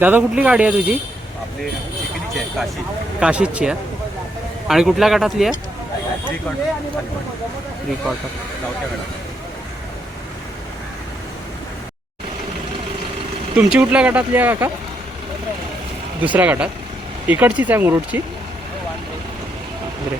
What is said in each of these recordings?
दादा कुठली गाडी आहे तुझी? आपली चिखलीची आहे काशी. काशीची आहे. आणि कुठल्या गटातली आहे? थ्री कॉट थ्री क्वार्टर चौथ्या गटात. तुमची कुठल्या गटातली आहे काका? दुसऱ्या गटात. इकडचीच आहे मुरुडची. बरे.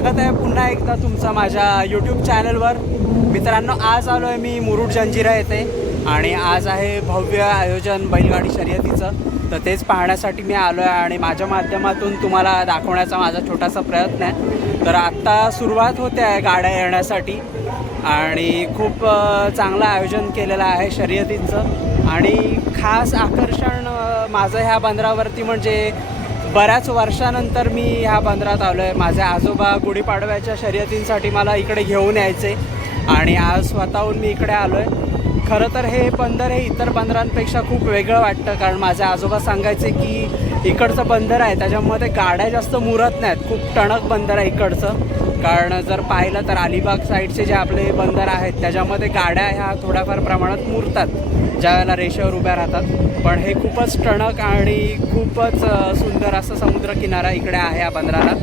स्वागत आहे पुन्हा एकदा तुमचं माझ्या यूट्यूब चॅनलवर मित्रांनो आज आलो आहे मी मुरुड जंजिरा येथे आणि आज आहे भव्य आयोजन बैलगाडी शर्यतीचं. तर तेच पाहण्यासाठी मी आलो आहे आणि माझ्या माध्यमातून तुम्हाला दाखवण्याचा माझा छोटासा प्रयत्न आहे. तर आत्ता सुरुवात होते आहे गाड्या येण्यासाठी आणि खूप चांगलं आयोजन केलेलं आहे शर्यतींचं. आणि खास आकर्षण माझं ह्या बंदरावरती म्हणजे बऱ्याच वर्षानंतर मी ह्या बंदरात आलो आहे माझे आजोबा गुढीपाडव्याच्या शर्यतींसाठी मला इकडे घेऊन यायचे आणि आज स्वतःहून मी इकडे आलो आहे खरं तर हे बंदर हे इतर बंदरांपेक्षा खूप वेगळं वाटतं कारण माझे आजोबा सांगायचे की इकडचं बंदर आहे त्याच्यामध्ये गाड्या जास्त मुरत नाहीत. खूप टणक बंदर आहे इकडचं. कारण जर पाहिलं तर अलिबाग साईडचे जे आपले बंदर आहेत त्याच्यामध्ये गाड्या ह्या थोड्याफार प्रमाणात मुरतात ज्या वेळेला रेषेवर उभ्या राहतात. पण हे खूपच टणक आणि खूपच सुंदर असं समुद्रकिनारा इकडे आहे या बंदराला.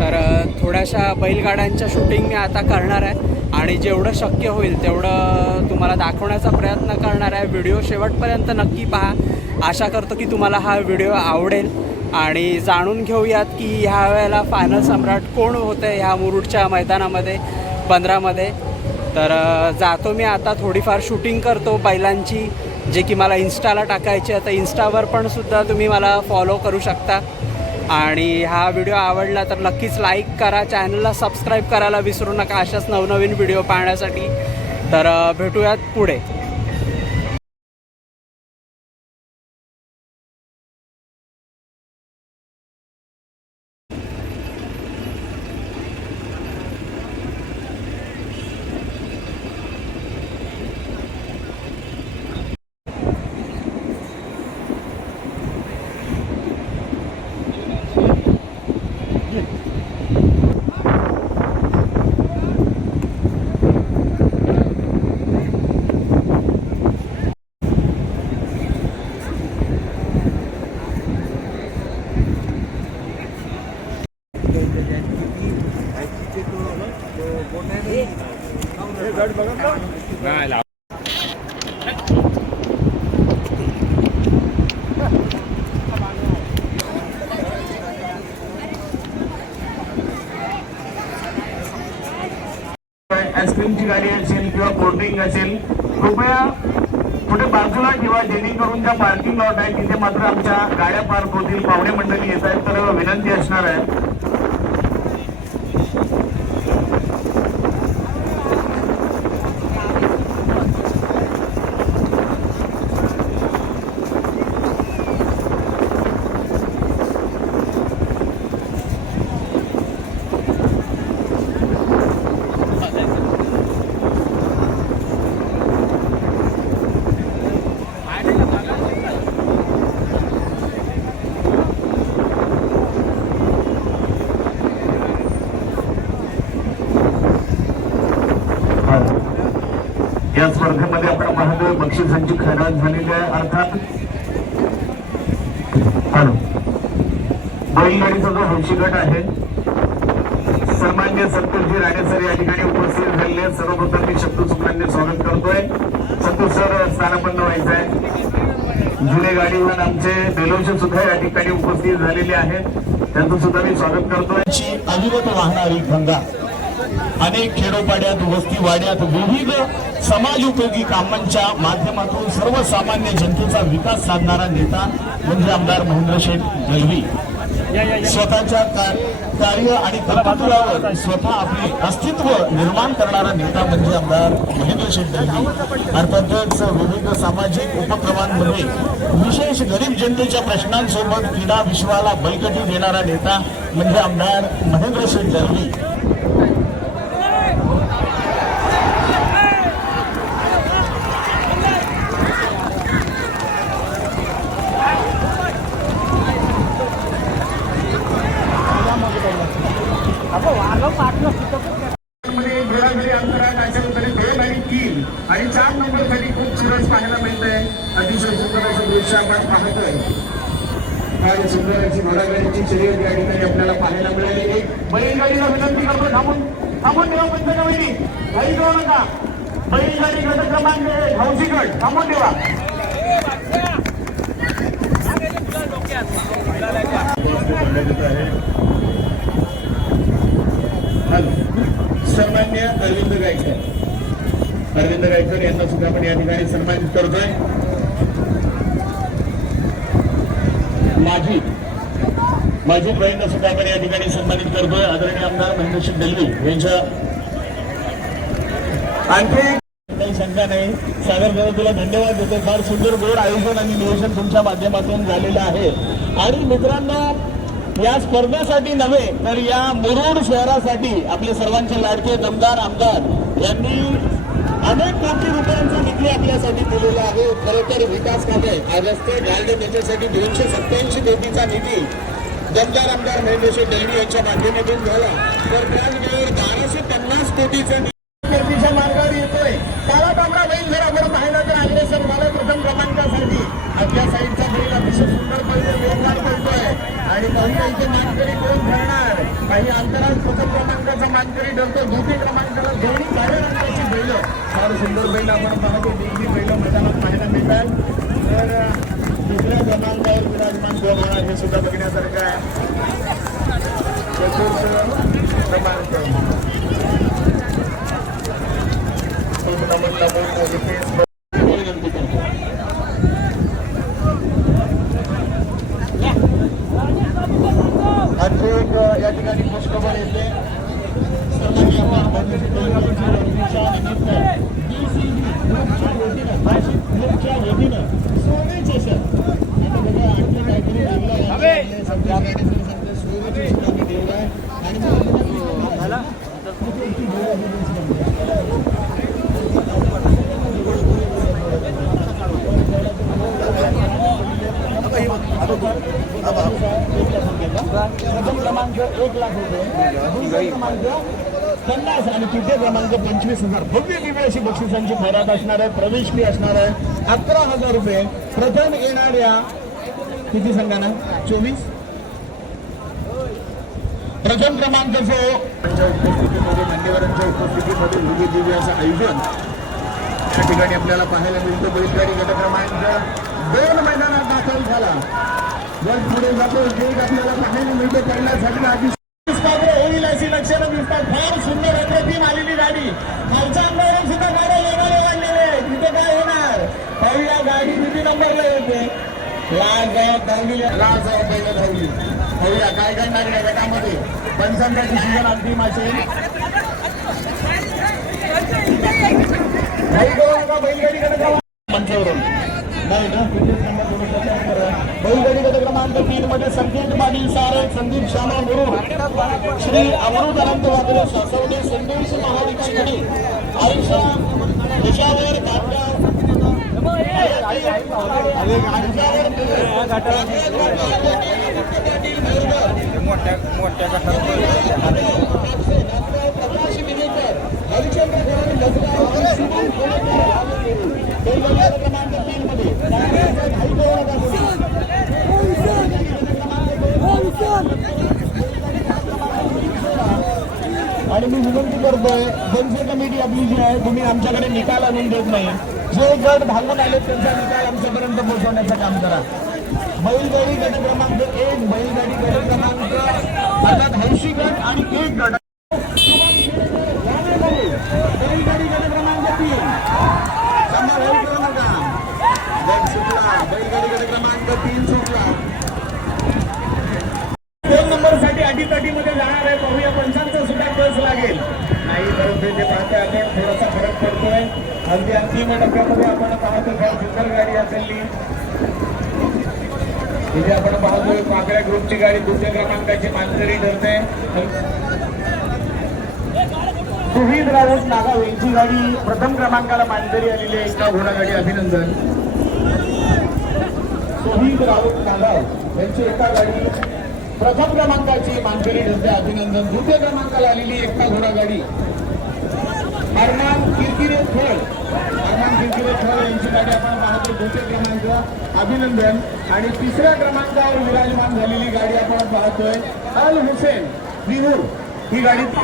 तर थोड्याशा बैलगाड्यांच्या शूटिंग मी आता करणार आहे आणि जेवढं शक्य होईल तेवढं तुम्हाला दाखवण्याचा प्रयत्न करणार आहे. व्हिडिओ शेवटपर्यंत नक्की पहा. आशा करतो की तुम्हाला हा व्हिडिओ आवडेल. आणि जाणून घेऊयात की ह्या वेळेला फायनल सम्राट कोण होतं आहे ह्या मुरुडच्या मैदानामध्ये बंदरामध्ये. तर जातो मी आता थोडीफार शूटिंग करतो बैलांची जे की मला इन्स्टाला टाकायची आता इन्स्टावर पण सुद्धा तुम्ही मला फॉलो करू शकता. आणि हा व्हिडिओ आवडला तर नक्कीच लाईक करा. चॅनलला सबस्क्राईब करायला विसरू नका अशाच नवनवीन व्हिडिओ पाहण्यासाठी. तर भेटूयात पुढे. जेणेकरून ज्या पार्किंग लॉट आहे तिथे मात्र आमच्या गाड्या पार्क होतील. पाहुणे मंडळी येत आहेत तर विनंती असणार आहे या स्पर्धेमध्ये आपण पाहतोय बक्षिसांची खैरात झालेली आहे. अर्थात हॅलो. बैलगाडीचा जो हौशी गट आहे सन्मान्य संतोषजी राणे सर या ठिकाणी उपस्थित झालेले सर्वप्रथम मी शब्दसुखांनी स्वागत करतोय. संतोष सर स्थानापन्न व्हायचं आहे. जुने गाडीवर आमचे बेलोश सुद्धा या ठिकाणी उपस्थित झालेले आहेत. त्यांचं सुद्धा मी स्वागत करतोय. ची अविरत वाहणारी गंगा अनेक खेडोपाड्यात वस्ती वाड्यात विविध समाज उपयोगी कामांच्या माध्यमातून सर्वसामान्य जनतेचा विकास साधणारा नेता म्हणजे आमदार महेंद्र शेठ गलवी. स्वतःच्या कार्य आणि कर्तृत्वावर स्वतः आपले अस्तित्व निर्माण करणारा नेता म्हणजे आमदार महेंद्र शेठ दळवी अर्थातच विविध सामाजिक उपक्रमांमध्ये विशेष गरीब जनतेच्या प्रश्नांसोबत क्रीडा विश्वाला बळकटी देणारा नेता म्हणजे आमदार महेंद्र शेठ दळवी मध्ये घोडाघोडी अंतराळ नाट्यामध्ये दोन आणि तीन आणि चार नंबरसाठी खूप सुरस पाहायला मिळतंय अतिशय सुंदर असं दृश्य आपण पाहतोय फार सुंदर अशी या ठिकाणी आपल्याला पाहायला मिळाली. बैलगाडीला विनंती करतो थांबून थांबून ठेवा नका. बैलगाडी गट क्रमांक थांबून ठेवा. सन्मान्य अरविंद गायकर अरविंद गायकर यांना सुद्धा आपण या ठिकाणी सन्मानित करतोय. माजी माजी बहिणींना सुद्धा आपण या ठिकाणी सन्मानित करतोय. आदरणीय आमदार महेंद्रशी दलवी यांच्या आणखी काही शंका नाही. सागर दादा तुला धन्यवाद देतो. फार सुंदर गोड आयोजन आणि नियोजन तुमच्या माध्यमातून झालेलं आहे. आणि मित्रांनो या स्पर्धेसाठी नव्हे तर या मुरुड शहरासाठी आपले सर्वांचे लाडके दमदार आमदार यांनी अनेक कोटी रुपयांचा निधी आपल्यासाठी दिलेला आहे. खरं तर विकास कामे हा रस्ते गार्डन याच्यासाठी दोनशे सत्याऐंशी कोटीचा निधी दमदार आमदार महेंद्रशी डेलवी यांच्या माध्यमातून झाला. तर त्याचबरोबर बाराशे पन्नास कोटीचा निर्मितीच्या मार्गावर येतोय. त्याला डांबरा बैल जर आपण पाहिलं तर अग्रेसर मला प्रथम क्रमांकासाठी. आपल्या साईडचा बैल अतिशय सुंदर पहिले वेगवान करतोय आणि पहिला इथे मानकरी कोण ठरणार काही अंतराळ प्रथम क्रमांकाचा मानकरी ठरतो द्वितीय क्रमांकाला दोन्ही काळ्या रंगाची बैल. फार सुंदर बैल आपण पाहतो. दोन्ही बैल मैदानात पाहायला मिळतात. तर अं, दुसऱ्या क्रमांकावर विराजमान कोण होणार हे सुद्धा बघण्यासारखं आहे. चतुर्थ क्रमांक आणखी एक या ठिकाणी पुष्कळ येते सर्वांनी आपण बंदिशीच्या निमित्त DCB ग्रुपच्या वतीनं, नाशिक ग्रुपच्या वतीनं सोने चषक. आता बघा, आणखी काहीतरी वेगळं आहे. सध्या सांगते, सोने चषक आम्ही ठेवला आहे. आणि मला प्रथम क्रमांक एक लाख रुपये क्रमांक पन्नास आणि तृतीय क्रमांक पंचवीस हजार भव्य दिव्य अशी बक्षिसांची खैरात असणार आहे प्रवेश फी असणार आहे अकरा हजार रुपये प्रथम येणाऱ्या किती संघाना चोवीस प्रथम क्रमांक जो उपस्थितीमध्ये मान्यवरांच्या उपस्थितीमध्ये भव्य दिव्य असं आयोजन या ठिकाणी आपल्याला पाहायला मिळतो बैलगाडी गट क्रमांक दोन मैदानात दाखल झाला. वर पुढे जातो एक आपल्याला पाहायला मिळतो करण्यासाठी आधी होईल अशी लक्षणं दिसतात. फार सुंदर अप्रतिम आलेली गाडी. खालच्या अंगावरून सुद्धा गाड्या वेगाने वाढलेले तिथे काय होणार? पहिल्या गाडी किती नंबरला येते. लाल जबाब धावली लाल जबाब पहिलं धावली पाहूया काय काय लागल्या गटामध्ये पंचांचा डिसिजन अंतिम असेल बैलगाडी गट क्रमांक मंचावरून. नाही ना? तिथेच क्रमांक तीन मध्ये संकेत पाटील सारे संदीप श्यामा मुरुड श्री अमृत अनंत वाकडे सासवडे संदेश महाविकासकडे आयुष्या देशावर कामगार मोठ्या मोठ्या गटात प्रकाश मिनेकर हरिचंद्र घोरणे लसगाव सुनील कोलेकर बैलगाडी गट क्रमांक तीन मध्ये काही करू नका आणि मी विनंती करतोय बनसे कमिटी आपली जी आहे तुम्ही आमच्याकडे निकाल आणून देत नाही. जे गट भागून आले त्यांचा निकाल आमच्यापर्यंत पोहोचवण्याचं काम करा. बैलगाडी गट क्रमांक एक बैलगाडी गट क्रमांक अर्थात हौशी गट आणि एक गट बैलगाडी गट क्रमांक तीन सांभाळ होऊ करू नका गट सुटला बैलगाडी गट क्रमांक तीन सुटला अटीतटीमध्ये जाणार आहे पाहूया पंचांचा सुद्धा कस लागेल नाही परंतु ते पाहतोय आपण थोडासा फरक पडतोय अगदी अंतिम टप्प्यामध्ये आपण पाहतो फार सुंदर गाडी असेल इथे आपण पाहतोय पाकड्या ग्रुपची गाडी दुसऱ्या क्रमांकाची मानकरी ठरते सुहिद राऊत नागाव यांची गाडी प्रथम क्रमांकाला मानकरी आलेली आहे. एका घोडागाडी अभिनंदन. सुहित राऊत नागाव यांची एका गाडी प्रथम क्रमांकाची मानकरी ठरते अभिनंदन. द्वितीय क्रमांकाला आलेली एकता घोडागाडी अरमान किरकिरे थळ अरमान किरकिरे थळ यांची गाडी आपण पाहतो दुसऱ्या क्रमांक अभिनंदन. आणि तिसऱ्या क्रमांकावर विराजमान झालेली गाडी आपण पाहतोय अल हुसेन. विहूर ही गाडी अंतिम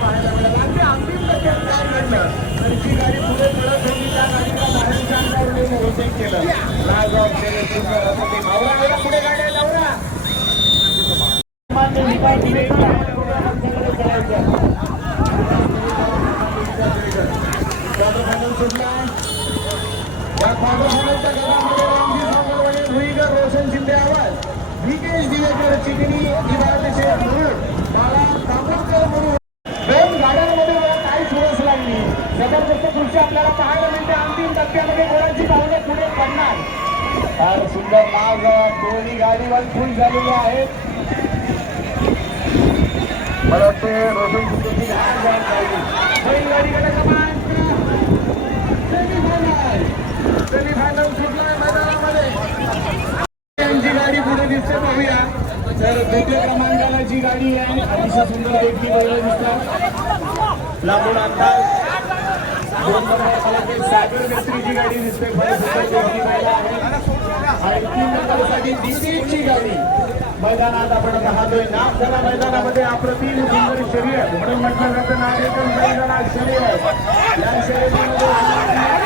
पाहायला मिळालं. अंतिम टप्प्यात काय घडलं. तर ही गाडी पुढे पडत होती त्या गाडीला बाहेरच्या अंगावर केलं. लाल पुढे रोशन शिंदे आवाज. विकेश दिवेकर चिकणी इरादेशे म्हणून. मला तांबोळकर मुरुड दोन गाड्यांमध्ये मला काही चुरस लागली जबरदस्त दृश्य आपल्याला पाहायला मिळते अंतिम टप्प्यामध्ये गोळाची पावले पुढे पडणार फार सुंदर नाव दोन्ही पण फुल झालेली आहे. मला वाटते रोशन लहान गाडी राहिली. सेमीफायनल सुटलाय मैदानामध्ये. यांची गाडी पुढे दिसते पाहूया. तर क्रमांकाला जी गाडी आहे अतिशय सुंदर देखील बैल दिसतात लांबून अंदाज दोन नंबर सागर मिस्त्रीची गाडी दिसते फार सुंदर देखील बैल आहे. आणि तीन नंबरसाठी दिसेची गाडी. मैदानात आपण पाहतोय नाव झाला मैदानामध्ये अप्रतिम सुंदर शरीर. म्हणून म्हटलं जातं नागरिकन मैदानात शरीर आहे. या शरीरामध्ये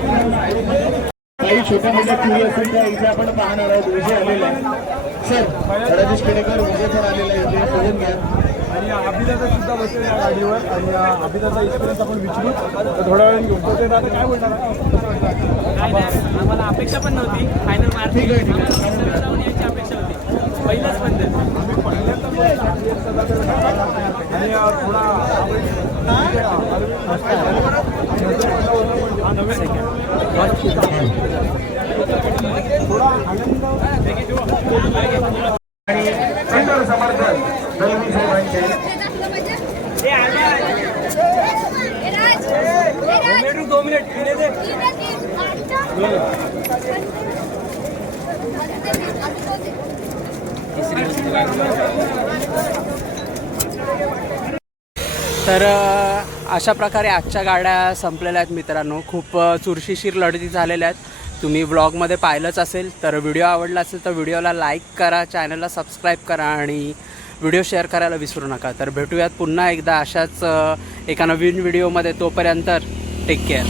काही छोट्या मोठ्या क्रिया असेल त्या इथे आपण पाहणार आहोत. विजय आलेला आहे. सर राजेश केडेकर विजय पण आलेला आहे. इथे बघून घ्या. आणि अभिदाचा सुद्धा बसेल या गाडीवर. आणि अभिदाचा एक्सपिरियन्स आपण विचारू. थोड्या वेळ घेऊन तो काय बोलणार आम्हाला अपेक्षा पण नव्हती. फायनल मार्क ठीक आहे, यायची अपेक्षा होती. पहिलंच पण आम्ही पहिल्यांदा आणि थोडा समर्थन दलवी साहेबांचे मिनिट तर अशा प्रकारे आजच्या गाड्या संपलेल्या आहेत मित्रांनो. खूप चुरशीशीर लढती झालेल्या आहेत. तुम्ही ब्लॉगमध्ये पाहिलंच असेल तर व्हिडिओ आवडला असेल तर व्हिडिओला लाईक करा चॅनलला सबस्क्राईब करा आणि व्हिडिओ शेअर करायला विसरू नका. तर भेटूयात पुन्हा एकदा अशाच एका नवीन व्हिडिओमध्ये. तोपर्यंत टेक केअर